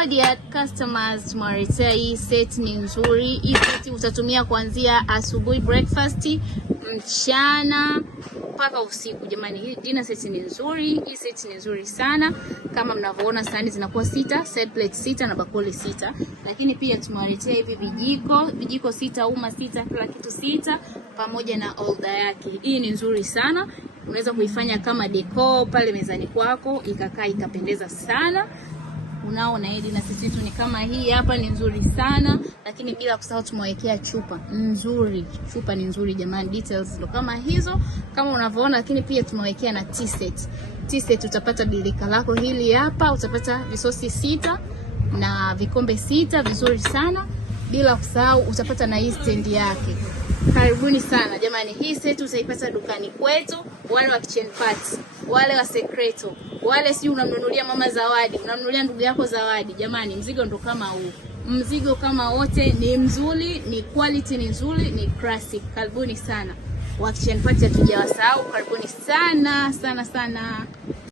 So dear customers, tumewaletea hii set ni nzuri. Hii set utatumia kuanzia asubuhi breakfast, mchana mpaka usiku. Jamani, hii dinner set ni nzuri. Hii set ni nzuri sana. Kama mnavyoona sahani zinakuwa 6, set plate 6 na bakuli 6. Lakini pia tumewaletea hivi vijiko 6, uma 6, kila kitu 6 pamoja na holder yake. Hii ni nzuri sana. Unaweza kuifanya kama decor pale mezani kwako, ikakaa ikapendeza sana. Unaona hii na sisi tu ni kama hii hapa, ni nzuri sana. Lakini bila kusahau tumewekea chupa nzuri. Chupa ni nzuri jamani, details ndo kama hizo kama unavyoona. Lakini pia tumewekea na tea set. Tea set utapata bilika lako hili hapa, utapata visosi 6 na vikombe 6 vizuri sana. Bila kusahau utapata na hii stand yake. Karibuni sana jamani, hii set utaipata dukani kwetu. Wale wa kitchen party, wale wa secreto, wale si unamnunulia mama zawadi, unamnunulia ndugu yako zawadi. Jamani, mzigo ndo kama huu. Mzigo kama wote ni mzuri, ni quality ni nzuri, ni classic. Karibuni sana. Wa kitchen party hatujawasahau, karibuni sana sana sana.